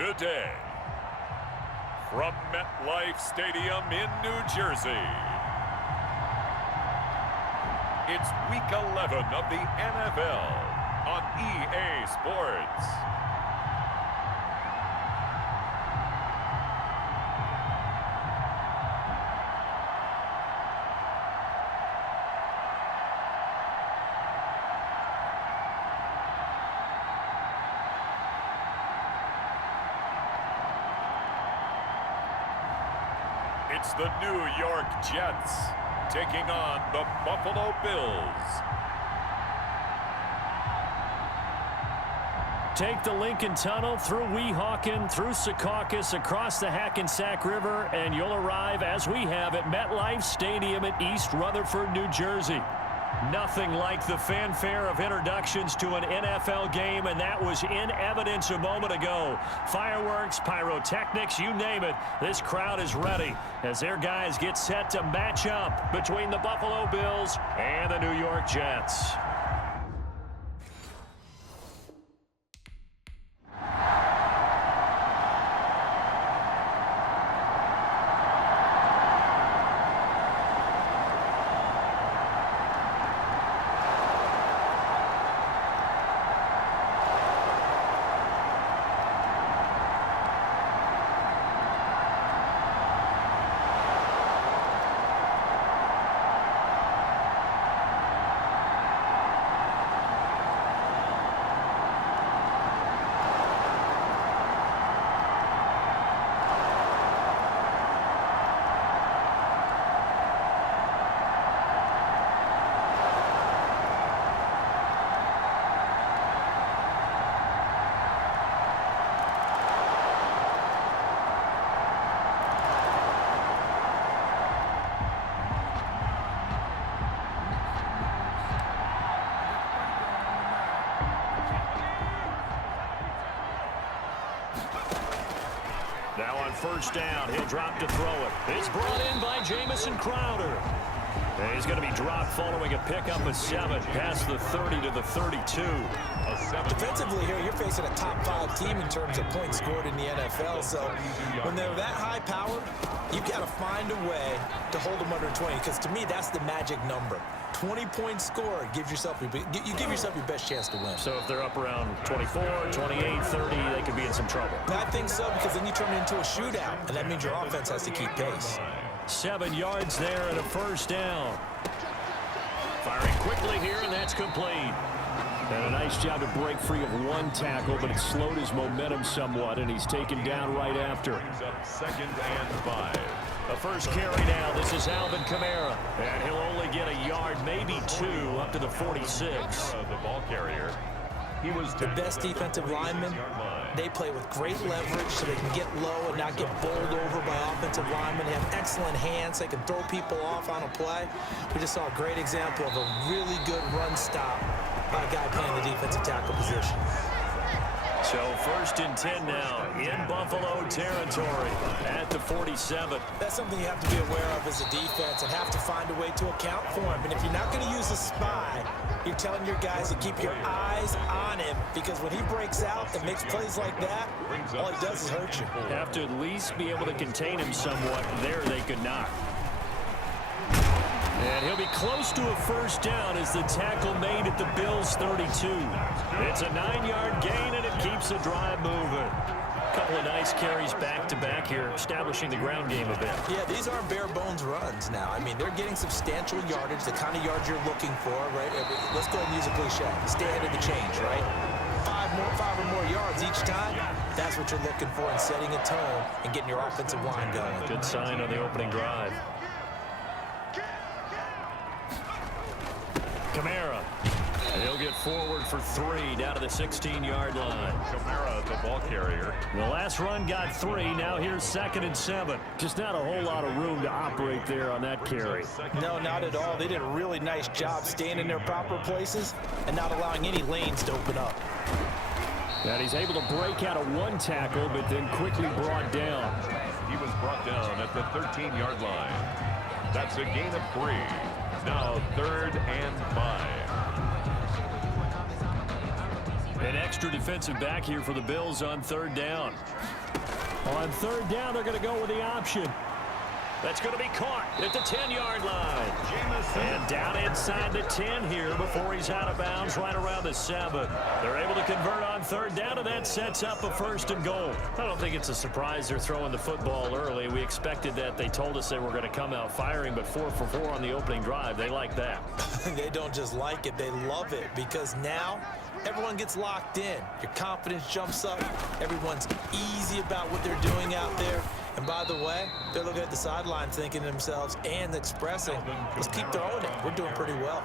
today. From MetLife Stadium in New Jersey, it's Week 11 of the NFL on EA Sports. It's the New York Jets taking on the Buffalo Bills. Take the Lincoln Tunnel through Weehawken, through Secaucus, across the Hackensack River, and you'll arrive, as we have, at MetLife Stadium at East Rutherford, New Jersey. Nothing like the fanfare of introductions to an NFL game, and that was in evidence a moment ago. Fireworks, pyrotechnics, you name it. This crowd is ready as their guys get set to match up between the Buffalo Bills and the New York Jets. Now on first down, he'll drop to throw it. It's brought in by Jamison Crowder. And he's going to be dropped following a pickup of 7 past the 30 to the 32. Defensively here, you're facing a top 5 team in terms of points scored in the NFL. So when they're that high powered, you've got to find a way to hold them under 20. Because to me, that's the magic number. 20 points scored, you give yourself your best chance to win. So if they're up around 24, 28, 30, they could be in some trouble. I think so, because then you turn it into a shootout, and that means your offense has to keep pace. 7 yards there and a first down. Firing quickly here, and that's complete. And a nice job to break free of 1 tackle, but it slowed his momentum somewhat, and he's taken down right after. Second and 5. The first carry now. This is Alvin Kamara. And he'll only get a yard, maybe 2, up to the 46. The ball carrier. He was the best defensive linemen. They play with great leverage so they can get low and not get bowled over by offensive linemen. They have excellent hands. They can throw people off on a play. We just saw a great example of a really good run stop by a guy playing the defensive tackle position. So first and 10 now in Buffalo territory at the 47. That's something you have to be aware of as a defense and have to find a way to account for him. And if you're not going to use a spy, you're telling your guys to keep your eyes on him, because when he breaks out and makes plays like that, all he does is hurt you. Have to at least be able to contain him somewhat. There they could not. And he'll be close to a first down as the tackle made at the Bills' 32. It's a 9-yard gain, and it keeps the drive moving. A couple of nice carries back-to-back here, establishing the ground game a bit. Yeah, these aren't bare-bones runs now. I mean, they're getting substantial yardage, the kind of yards you're looking for, right? Let's go ahead and use a cliche. Stay ahead of the change, right? 5 or more yards each time. That's what you're looking for in setting a tone and getting your offensive line going. Good sign on the opening drive. Kamara. He'll get forward for 3 down to the 16-yard line. Kamara, the ball carrier. The last run got 3. Now here's 2nd and 7. Just not a whole lot of room to operate there on that carry. No, not at all. They did a really nice job staying in their proper places and not allowing any lanes to open up. And he's able to break out of 1 tackle, but then quickly brought down. He was brought down at the 13-yard line. That's a gain of 3. Now 3rd and 5. An extra defensive back here for the Bills on third down. On third down, they're going to go with the option. That's going to be caught at the 10-yard line. And down inside the 10 here before he's out of bounds right around the 7. They're able to convert on third down, and that sets up a first and goal. I don't think it's a surprise they're throwing the football early. We expected that. They told us they were going to come out firing, but 4 for 4 on the opening drive. They like that. They don't just like it. They love it because now everyone gets locked in. Your confidence jumps up. Everyone's easy about what they're doing out there. And by the way, they're looking at the sideline thinking to themselves and expressing, let's keep throwing it. We're doing pretty well.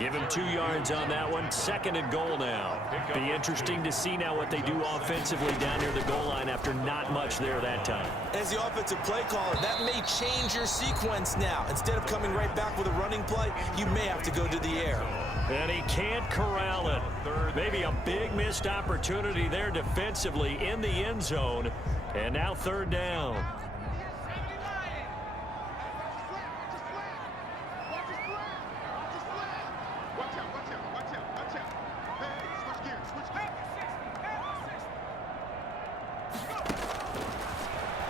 Give him 2 yards on that one. Second and goal now. Be interesting to see now what they do offensively down near the goal line after not much there that time. As the offensive play caller, that may change your sequence now. Instead of coming right back with a running play, you may have to go to the air. And he can't corral it. Maybe a big missed opportunity there defensively in the end zone. And now third down.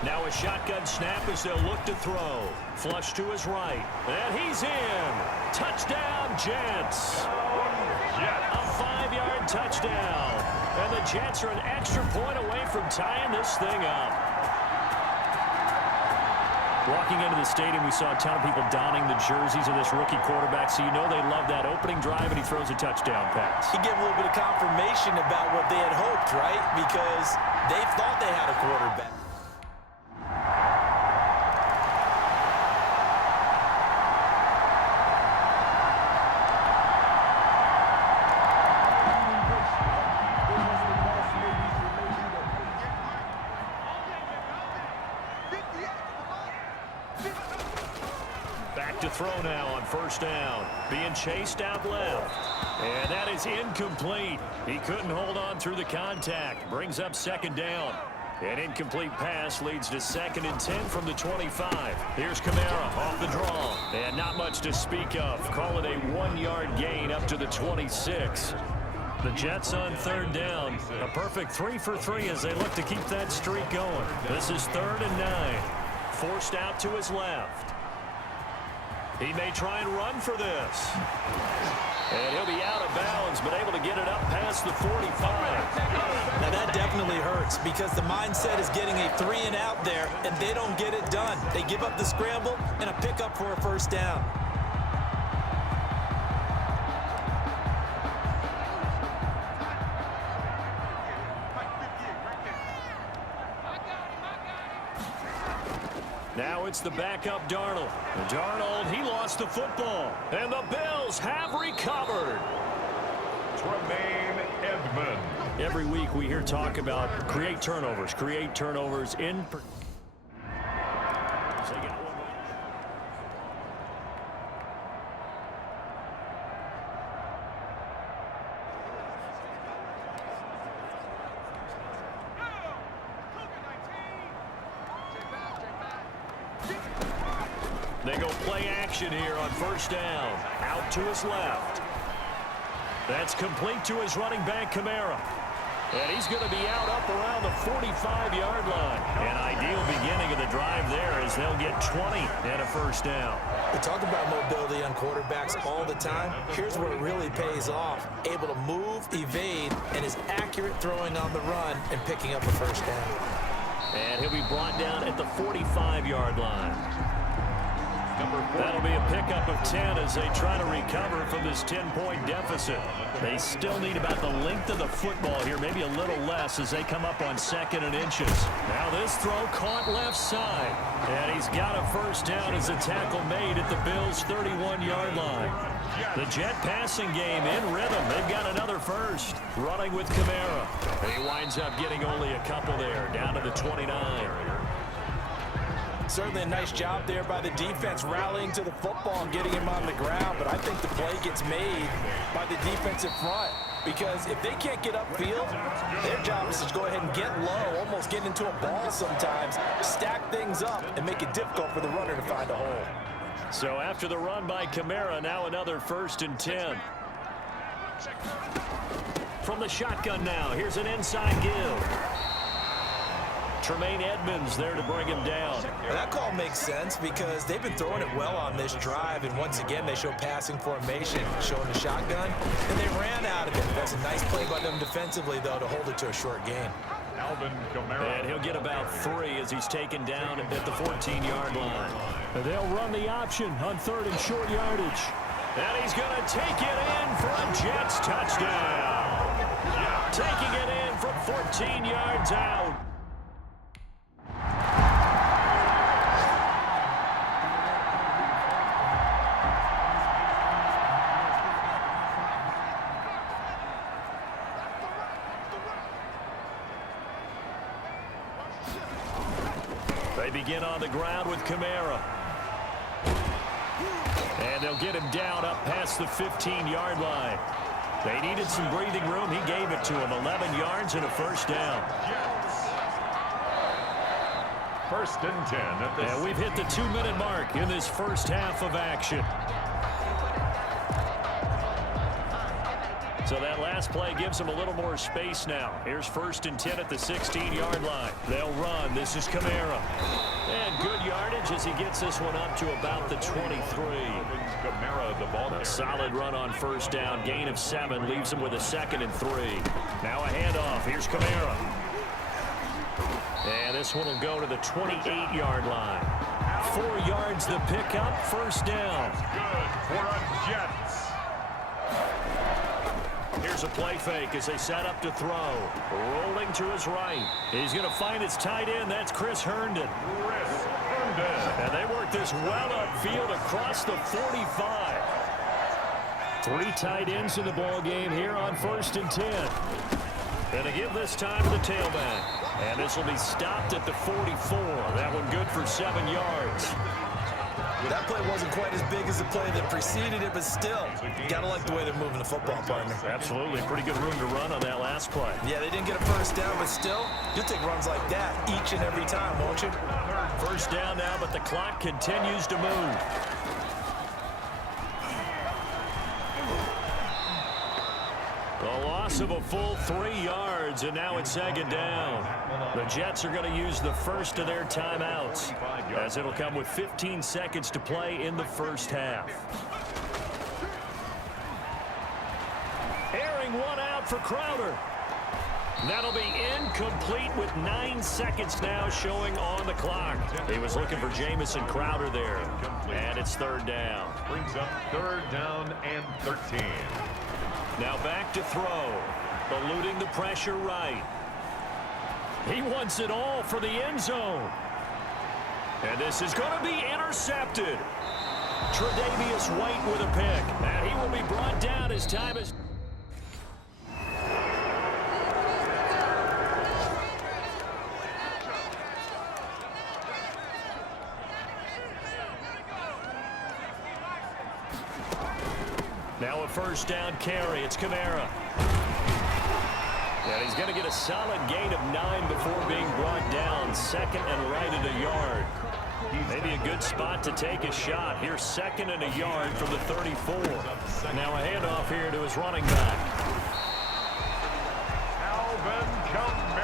Now a shotgun snap as they'll look to throw. Flush to his right. And he's in. Touchdown, Jets. A 5-yard touchdown. And the Jets are an extra point away from tying this thing up. Walking into the stadium, we saw a ton of people donning the jerseys of this rookie quarterback, so you know they love that opening drive, and he throws a touchdown pass. He gave a little bit of confirmation about what they had hoped, right? Because they thought they had a quarterback. Back to throw now on first down. Being chased out left. And that is incomplete. He couldn't hold on through the contact. Brings up second down. An incomplete pass leads to 2nd and 10 from the 25. Here's Kamara off the draw. And not much to speak of. Call it a 1-yard gain up to the 26. The Jets on third down. A perfect 3 for 3 as they look to keep that streak going. This is 3rd and 9. Forced out to his left. He may try and run for this. And he'll be out of bounds, but able to get it up past the 45. Now that definitely hurts because the mindset is getting a 3 and out there, and they don't get it done. They give up the scramble and a pickup for a first down. Now it's the backup Darnold. Darnold, he lost the football. And the Bills have recovered. Tremaine Edmonds. Every week we hear talk about create turnovers in. They go play action here on first down. Out to his left. That's complete to his running back, Kamara. And he's going to be out up around the 45-yard line. An ideal beginning of the drive there as they'll get 20 and a first down. We talk about mobility on quarterbacks all the time. Here's where it really pays off. Able to move, evade, and is accurate throwing on the run and picking up a first down. And he'll be brought down at the 45-yard line. That'll be a pickup of 10 as they try to recover from this 10-point deficit. They still need about the length of the football here, maybe a little less as they come up on 2nd and inches. Now this throw caught left side. And he's got a first down as a tackle made at the Bills' 31-yard line. The Jet passing game in rhythm. They've got another first. Running with Kamara. He winds up getting only a couple there, down to the 29. Certainly a nice job there by the defense rallying to the football and getting him on the ground, but I think the play gets made by the defensive front because if they can't get upfield, their job is to go ahead and get low, almost get into a ball sometimes, stack things up, and make it difficult for the runner to find a hole. So after the run by Kamara, now another 1st and 10. From the shotgun now, here's an inside give. Tremaine Edmonds there to bring him down. That call makes sense because they've been throwing it well on this drive, and once again they show passing formation, showing the shotgun, and they ran out of it. That's a nice play by them defensively, though, to hold it to a short gain. And he'll get about 3 as he's taken down at the 14-yard line. They'll run the option on 3rd and short yardage. And he's going to take it in for a Jets touchdown. Taking it in from 14 yards out. They begin on the ground with Kamara. And they'll get him down up past the 15-yard line. They needed some breathing room. He gave it to him. 11 yards and a first down. First and 10. And we've hit the 2-minute mark in this first half of action. So that last play gives them a little more space now. Here's 1st and 10 at the 16-yard line. They'll run. This is Kamara. And good yardage as he gets this one up to about the 23. A solid run on first down. Gain of 7 leaves him with a 2nd and 3. Now a handoff. Here's Kamara. And this one will go to the 28-yard line. 4 yards the pickup. First down. Good for a Jets. Here's a play fake as they set up to throw. Rolling to his right. He's going to find his tight end. That's Chris Herndon. And they work this well upfield across the 45. 3 tight ends in the ball game here on 1st and 10. And to give this time to the tailback. And this will be stopped at the 44. That one good for 7 yards. That play wasn't quite as big as the play that preceded it, but still, you got to like the way they're moving the football, partner. Absolutely. Pretty good room to run on that last play. Yeah, they didn't get a first down, but still, you'll take runs like that each and every time, won't you? First down now, but the clock continues to move. A loss of a full 3 yards, and now it's 2nd down. The Jets are going to use the first of their timeouts, as it'll come with 15 seconds to play in the first half. Airing one out for Crowder. That'll be incomplete with 9 seconds now showing on the clock. He was looking for Jamison Crowder there, and it's 3rd down. Brings up 3rd down and 13. Now back to throw. Eluding the pressure right. He wants it all for the end zone. And this is going to be intercepted. Tre'Davious White with a pick. And he will be brought down as time is... Now a first down carry. It's Kamara. And he's going to get a solid gain of 9 before being brought down. 2nd and right at a yard. Maybe a good spot to take a shot. Here's 2nd and a yard from the 34. Now a handoff here to his running back.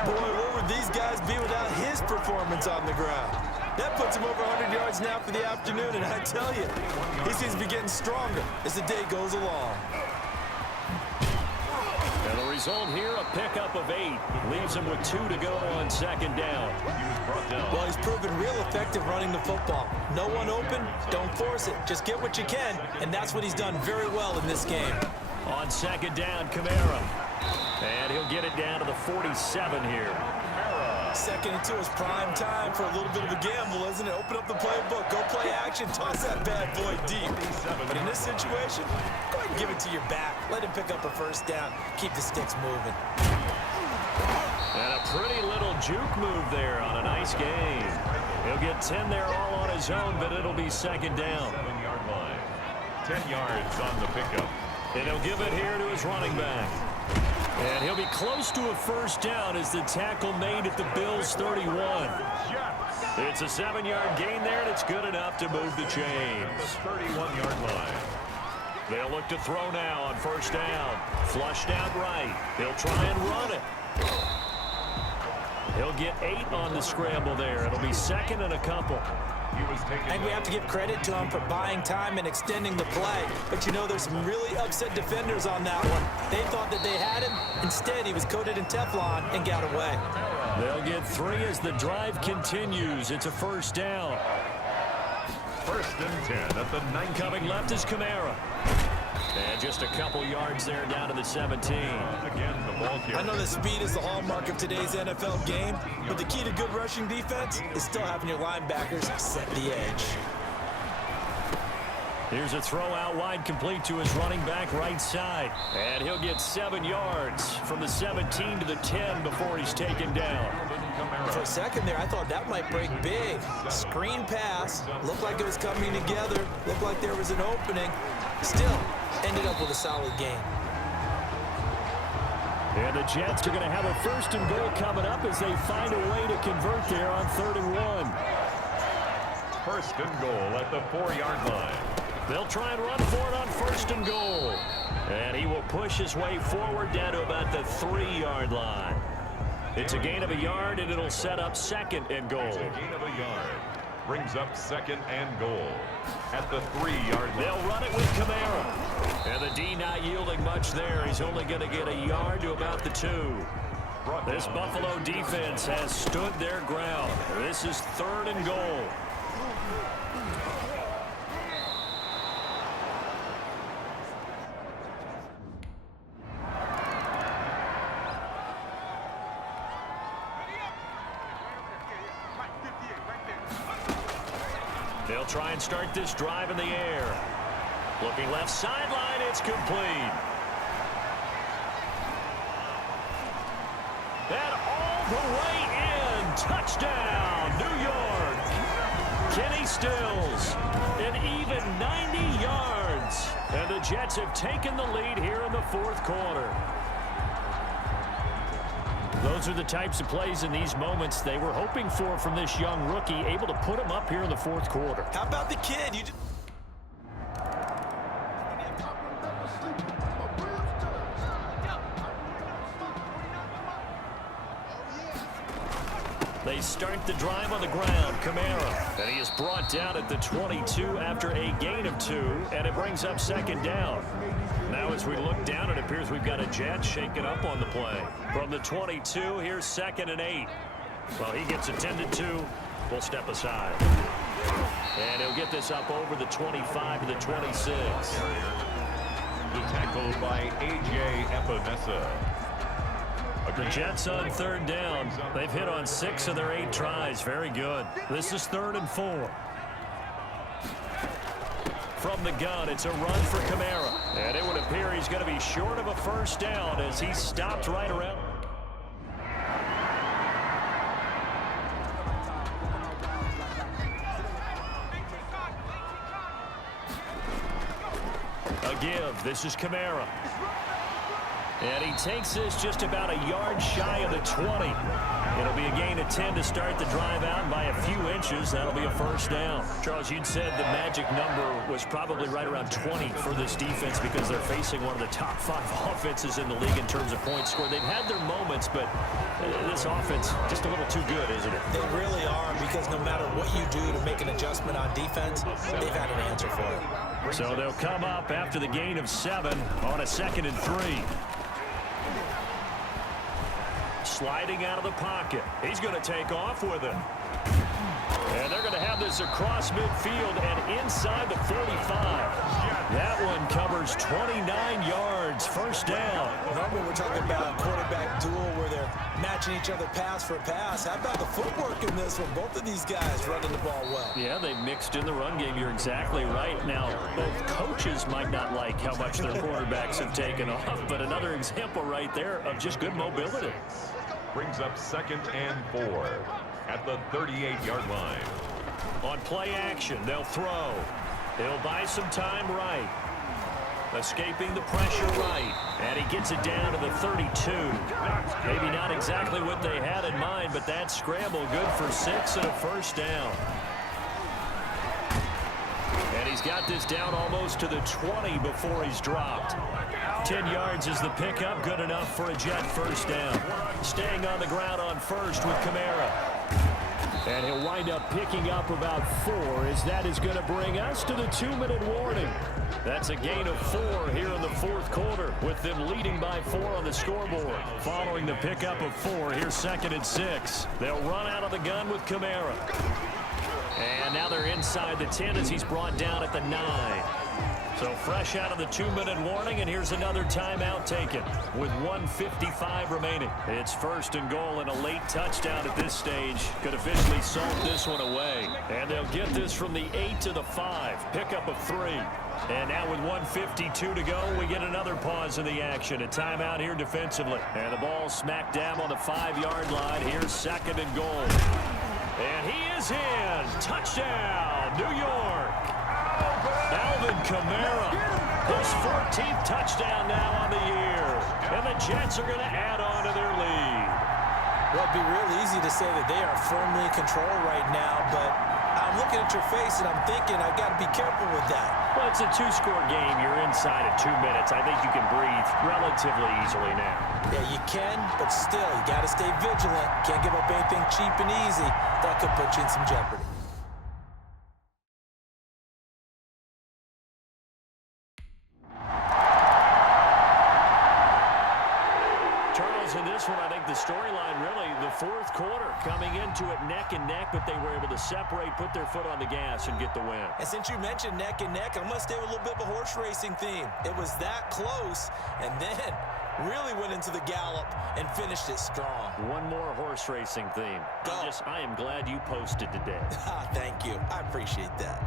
Boy, where would these guys be without his performance on the ground? That puts him over 100 yards now for the afternoon, and I tell you, he seems to be getting stronger as the day goes along. And the result here, a pickup of 8. Leaves him with 2 to go on 2nd down. Well, he's proven real effective running the football. No one open, don't force it. Just get what you can, and that's what he's done very well in this game. On 2nd down, Kamara. And he'll get it down to the 47 here. 2nd and 2 is prime time for a little bit of a gamble, isn't it? Open up the playbook, go play action, toss that bad boy deep. But in this situation, go ahead and give it to your back. Let him pick up a first down. Keep the sticks moving. And a pretty little juke move there on a nice game. He'll get 10 there all on his own, but it'll be 2nd down. 7-yard line. 10 yards on the pickup. And he'll give it here to his running back. And he'll be close to a first down as the tackle made at the Bills' 31. It's a 7-yard gain there, and it's good enough to move the chains. 31-yard line. They'll look to throw now on first down. Flushed out right. He'll try and run it. He'll get 8 on the scramble there. It'll be second and a couple. I think we have to give credit to him for buying time and extending the play. But, you know, there's some really upset defenders on that one. They thought that they had him. Instead, he was coated in Teflon and got away. They'll get 3 as the drive continues. It's a first down. First and 10 at the 9. Coming left is Kamara. And just a couple yards there down to the 17. Again, the ball carrier. I know that speed is the hallmark of today's NFL game, but the key to good rushing defense is still having your linebackers set the edge. Here's a throw out wide, complete to his running back right side. And he'll get 7 yards from the 17 to the 10 before he's taken down. For a second there, I thought that might break big. Screen pass, looked like it was coming together, looked like there was an opening. Still, ended up with a solid game. And the Jets are going to have a first and goal coming up as they find a way to convert there on 3rd and 1. First and goal at the 4-yard line. They'll try and run for it on 1st and goal. And he will push his way forward down to about the 3-yard line. It's a gain of a yard, and it'll set up 2nd and goal. It's a gain of a yard. Brings up 2nd and goal at the 3-yard line. They'll run it with Kamara. And the D not yielding much there. He's only going to get a yard to about the 2. This Buffalo defense has stood their ground. This is 3rd and goal. They'll try and start this drive in the air. Looking left sideline, it's complete. And all the way in. Touchdown, New York. Kenny Stills, an even 90 yards. And the Jets have taken the lead here in the 4th quarter. Those are the types of plays in these moments they were hoping for from this young rookie, able to put him up here in the 4th quarter. How about the kid? They start the drive on the ground. Kamara. And he is brought down at the 22 after a gain of 2, and it brings up 2nd down. Now as we look down, it appears we've got a Jet shaking up on the play. From the 22, here's 2nd and 8. Well, he gets attended to. We'll step aside. And he'll get this up over the 25 to the 26. The tackle by A.J. Epinesa. The Jets on 3rd down. They've hit on 6 of their 8 tries. Very good. This is 3rd and 4. From the gun, it's a run for Kamara. And it would appear he's going to be short of a first down as he stopped right around. A give. This is Kamara. And he takes this just about a yard shy of the 20. It'll be a gain of 10 to start the drive out by a few inches. That'll be a first down. Charles, you'd said the magic number was probably right around 20 for this defense because they're facing one of the top 5 offenses in the league in terms of points scored. They've had their moments, but this offense just a little too good, isn't it? They really are, because no matter what you do to make an adjustment on defense, they've had an answer for it. So they'll come up after the gain of 7 on a 2nd and 3. Sliding out of the pocket. He's going to take off with it. And they're going to have this across midfield and inside the 45. That one covers 29 yards. First down. Normally we're talking about a quarterback duel where they're matching each other pass for pass. How about the footwork in this one? Both of these guys running the ball well. Yeah, they mixed in the run game. You're exactly right. Now, both coaches might not like how much their quarterbacks have taken off, but another example right there of just good mobility. Brings up 2nd and 4 at the 38-yard line. On play action, they'll throw. He'll buy some time right. Escaping the pressure right. And he gets it down to the 32. Maybe not exactly what they had in mind, but that scramble good for 6 and a first down. And he's got this down almost to the 20 before he's dropped. 10 yards is the pickup, good enough for a Jet first down. Staying on the ground on first with Kamara. And he'll wind up picking up about 4, as that is going to bring us to the 2-minute warning. That's a gain of 4 here in the fourth quarter, with them leading by 4 on the scoreboard. Following the pickup of 4, here's 2nd and 6. They'll run out of the gun with Kamara. And now they're inside the 10 as he's brought down at the 9. So fresh out of the 2-minute warning, and here's another timeout taken with 1:55 remaining. It's 1st and goal, and a late touchdown at this stage could officially salt this one away. And they'll get this from the 8 to the 5. Pickup of 3. And now with 1:52 to go, we get another pause in the action. A timeout here defensively. And the ball smack dab on the 5-yard line. Here's 2nd and goal. And he is in. Touchdown, New York. Alvin Kamara, his 14th touchdown now on the year. And the Jets are going to add on to their lead. Well, it'd be real easy to say that they are firmly in control right now, but I'm looking at your face and I'm thinking I've got to be careful with that. Well, it's a 2-score game. You're inside of 2 minutes. I think you can breathe relatively easily now. Yeah, you can, but still, you got to stay vigilant. Can't give up anything cheap and easy. That could put you in some jeopardy. In this one, I think the storyline really, the fourth quarter, coming into it neck and neck, but they were able to separate, put their foot on the gas, and get the win. And since you mentioned neck and neck, I'm going to stay with a little bit of a horse racing theme. It was that close, and then really went into the gallop and finished it strong. One more horse racing theme. I am glad you posted today. Thank you. I appreciate that.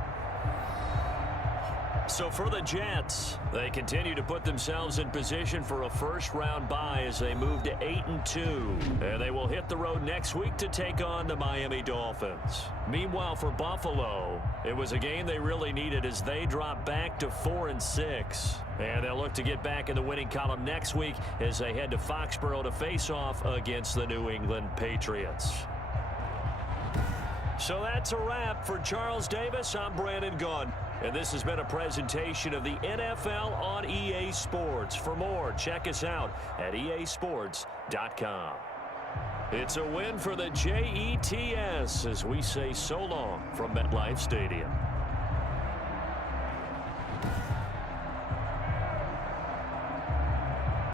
So for the Jets, they continue to put themselves in position for a first-round bye as they move to 8-2. And they will hit the road next week to take on the Miami Dolphins. Meanwhile, for Buffalo, it was a game they really needed as they drop back to 4-6. And they'll look to get back in the winning column next week as they head to Foxborough to face off against the New England Patriots. So that's a wrap. For Charles Davis, I'm Brandon Gunn. And this has been a presentation of the NFL on EA Sports. For more, check us out at easports.com. It's a win for the Jets as we say so long from MetLife Stadium.